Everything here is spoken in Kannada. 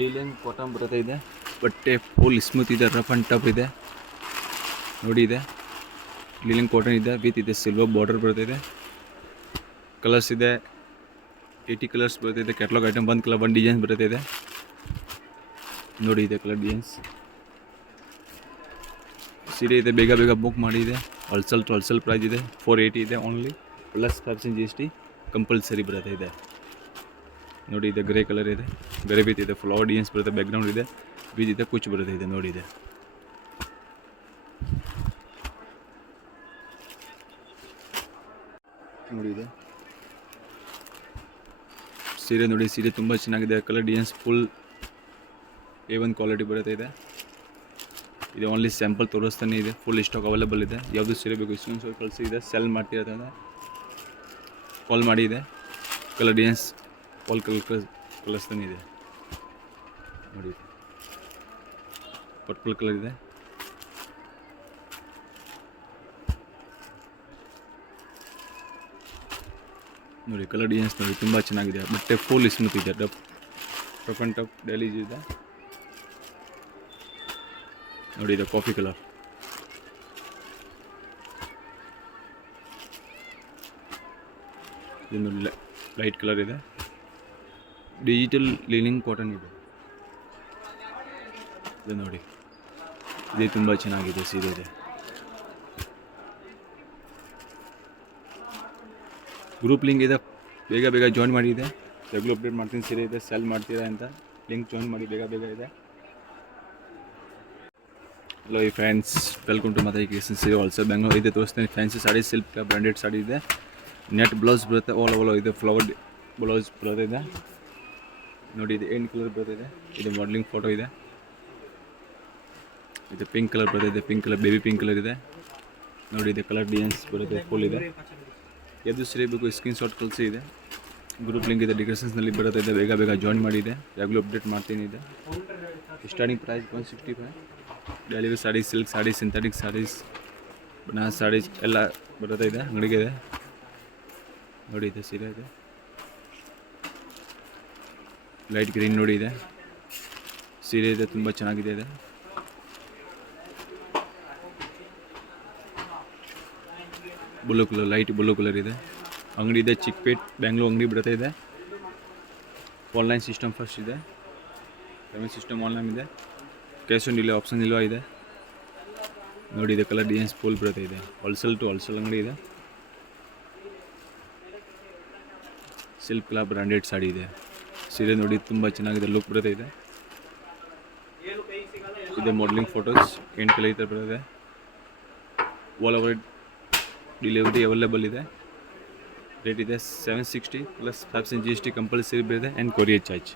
ಲೀಲೆನ್ ಕಾಟನ್ ಬರುತ್ತೆ ಇದೆ. ಬಟ್ಟೆ ಫುಲ್ ಸ್ಮೂತ್ ಇದೆ, ರಫ್ ಆ್ಯಂಡ್ ಟಫ್ ಇದೆ ನೋಡಿ. ಇದೆ ಲೀಲೆನ್ ಕಾಟನ್ ಇದೆ, ವಿತ್ ಇದೆ ಸಿಲ್ವರ್ ಬಾರ್ಡರ್ ಬರ್ತಿದೆ. ಕಲರ್ಸ್ ಇದೆ 80 ಕಲರ್ಸ್ ಬರ್ತಿದೆ. ಕ್ಯಾಟ್ಲಾಗ್ ಐಟಮ್ ಒಂದು ಕಲರ್ ಒಂದು ಡಿಸೈನ್ಸ್ ಬರ್ತಿದೆ ನೋಡಿ. ಇದೆ ಕಲರ್ ಡಿಸೈನ್ಸ್ ಸೀರೆ ಇದೆ. ಬೇಗ ಬೇಗ ಬುಕ್ ಮಾಡಿದೆ. ಹೋಲ್ಸೇಲ್ ಪ್ರೈಸ್ ಇದೆ 480 ಇದೆ ಓನ್ಲಿ, ಪ್ಲಸ್ 5% GST ಕಂಪಲ್ಸರಿ ಬರುತ್ತೆ ಇದೆ ನೋಡಿ. ಇದೆ ಗ್ರೇ ಕಲರ್ ಇದೆ, ಗ್ರೇ ವಿತ್ ಇದೆ ಫ್ಲವರ್ ಡಿಸೈನ್ಸ್ ಬರುತ್ತೆ. ಬ್ಯಾಕ್ಗ್ರೌಂಡ್ ಇದೆ, ವಿತ್ ಇದೆ ಕುಚ್ ಬರುತ್ತೆ ಇದೆ ನೋಡಿ. ಇದೆ ನೋಡಿ. ಇದೆ ಸೀರೆ ನೋಡಿ. ಸೀರೆ ತುಂಬ ಚೆನ್ನಾಗಿದೆ. Colour designs full A1 quality ಬರುತ್ತೆ ಇದೆ. ಇದು ಓನ್ಲಿ ಸ್ಯಾಂಪಲ್ ತೋರಿಸ್ತಾನೆ ಇದೆ. ಫುಲ್ ಸ್ಟಾಕ್ ಅವೈಲೇಬಲ್ ಇದೆ. ಯಾವುದು ಸೀರೆ ಬೇಕು ಸ್ಕ್ರೀನ್ಶಾಟ್ ಕಳಿಸಿ. ಇದೆ ಸೆಲ್ ಮಾಡ್ತಿರೋದ್ರಿಂದ ಕಾಲ್ ಮಾಡಿ. ಇದೆ ಕಲರ್ ಡಿಸೈನ್ಸ್ ಆಲ್ ಕಳಿಸ್ತಾನೆ ಇದೆ ನೋಡಿ. ಪರ್ಪಲ್ ಕಲರ್ ಇದೆ ನೋಡಿ. ಕಲರ್ ಡಿಸೈನ್ಸ್ ನೋಡಿ ತುಂಬ ಚೆನ್ನಾಗಿದೆ. ಬಟ್ಟೆ ಫುಲ್ ಸ್ಮೂತ್ ಇದೆ, ರಫ್ ಆ್ಯಂಡ್ ಟಫ್ ಡೈಲಿ ಇದೆ ನೋಡಿ. ಇದೆ ಕಾಫಿ ಕಲರ್, ಇದು ಲೈಟ್ ಕಲರ್ ಇದೆ. ಡಿಜಿಟಲ್ ಲೀನಿಂಗ್ ಕಾಟನ್ ಇದೆ ಇದು ನೋಡಿ. ಇದು ತುಂಬ ಚೆನ್ನಾಗಿದೆ ಸೀರೆ ಇದೆ. ಗ್ರೂಪ್ ಲಿಂಕ್ ಇದೆ, ಬೇಗ ಬೇಗ ಜಾಯಿನ್ ಮಾಡಿ. ಇದೆ ರೆಗ್ಯುಲರ್ ಅಪ್ಡೇಟ್ ಮಾಡ್ತೀನಿ. ಸೀರೆ ಇದೆ ಸೆಲ್ ಮಾಡ್ತೀರಾ ಅಂತ ಲಿಂಕ್ ಜಾಯಿನ್ ಮಾಡಿ ಬೇಗ ಬೇಗ. ಇದೆ hello friends, welcome to Madai creation ಸೀರೆ ಹೋಲ್ಸೇಲ್ ಬೆಂಗಳೂರು. ಇದೆ ತೋರಿಸ್ತೀನಿ fancy sari, silk branded sari ಇದೆ. ನೆಟ್ ಬ್ಲೌಸ್ ಬರುತ್ತೆ, ಆಲ್ ಓವರ್ ಇದೆ. ಫ್ಲವರ್ ಬ್ಲೌಸ್ ಬರುತ್ತೆ ನೋಡಿ. ಇದು 8 ಕಲರ್ ಬರುತ್ತೆ. ಇದು ಮಾಡಲಿಂಗ್ ಫೋಟೋ ಇದೆ. ಇದು ಪಿಂಕ್ ಕಲರ್ ಬರುತ್ತೆ. Pink colour, baby pink colour ಇದೆ ನೋಡಿ. ಇದೆ ಕಲರ್ ಡಿಸೈನ್ಸ್ ಬರುತ್ತೆ ಫುಲ್ ಇದೆ. ಯಾವುದು ಸೀರೆ ಬೇಕು ಸ್ಕ್ರೀನ್ಶಾಟ್ ಕಳಿಸಿ. ಇದೆ ಗ್ರೂಪ್ ಲಿಂಕ್ ಇದೆ ಡಿಸ್ಕ್ರಿಪ್ಷನ್ನಲ್ಲಿ ಬರುತ್ತೆ ಇದೆ. ಬೇಗ ಬೇಗ ಜಾಯಿನ್ ಮಾಡಿ. ಇದೆ ಯಾವಾಗಲೂ ಅಪ್ಡೇಟ್ ಮಾಡ್ತೀನಿ. ಇದೆ starting price 165. Delivery sari, silk sari, synthetic saris, Banaras saris ಎಲ್ಲ ಬರುತ್ತೆ ಇದೆ ಅಂಗಡಿಗೆ. ಇದೆ ನೋಡಿ. ಇದೆ ಸೀರೆ ಇದೆ ಲೈಟ್ ಗ್ರೀನ್ ನೋಡಿ. ಇದೆ ಸೀರೆ ಇದೆ ತುಂಬ ಚೆನ್ನಾಗಿದೆ. ಇದೆ blue colour, light blue colour ಇದೆ. ಅಂಗಡಿ ಇದೆ ಚಿಕ್ಕಪೇಟ್ ಬೆಂಗಳೂರು ಅಂಗಡಿ ಬರುತ್ತೆ ಇದೆ. ಆನ್ಲೈನ್ ಸಿಸ್ಟಮ್ ಫಸ್ಟ್ ಇದೆ, ಪೇಮೆಂಟ್ ಸಿಸ್ಟಮ್ ಆನ್ಲೈನ್ ಇದೆ. ಕ್ಯಾಶ್ ಆನ್ ಡಿಲಿವರಿ ಆಪ್ಷನ್ ಇಲ್ವಾ ಇದೆ ನೋಡಿ. ಇದೆ ಕಲರ್ ಡಿಸೈನ್ಸ್ ಫುಲ್ ಬರುತ್ತೆ ಇದೆ. ಹೋಲ್ಸೇಲ್ ಟು ಹೋಲ್ಸೇಲ್ ಅಂಗಡಿ ಇದೆ. ಸಿಲ್ಕ್ ಕಲರ್ ಬ್ರ್ಯಾಂಡೆಡ್ ಸಾಡಿ ಇದೆ. ಸೀರೆ ನೋಡಿ ತುಂಬ ಚೆನ್ನಾಗಿದೆ, ಲುಕ್ ಬರುತ್ತೆ ಇದೆ. ಇದೆ ಮಾಡಲಿಂಗ್ ಫೋಟೋಸ್ 8 ಕಲರ್ ಈ ಥರ ಬರುತ್ತೆ. ಆಲ್ ಓವರ್ ಡಿಲಿವರಿ ಅವೈಲೇಬಲ್ ಇದೆ. ರೇಟ್ ಇದೆ 760 ಪ್ಲಸ್ 5% GST ಕಂಪಲ್ಸರಿ ಬರುತ್ತೆ ಆ್ಯಂಡ್ ಕೊರಿಯರ್ ಚಾರ್ಜ್.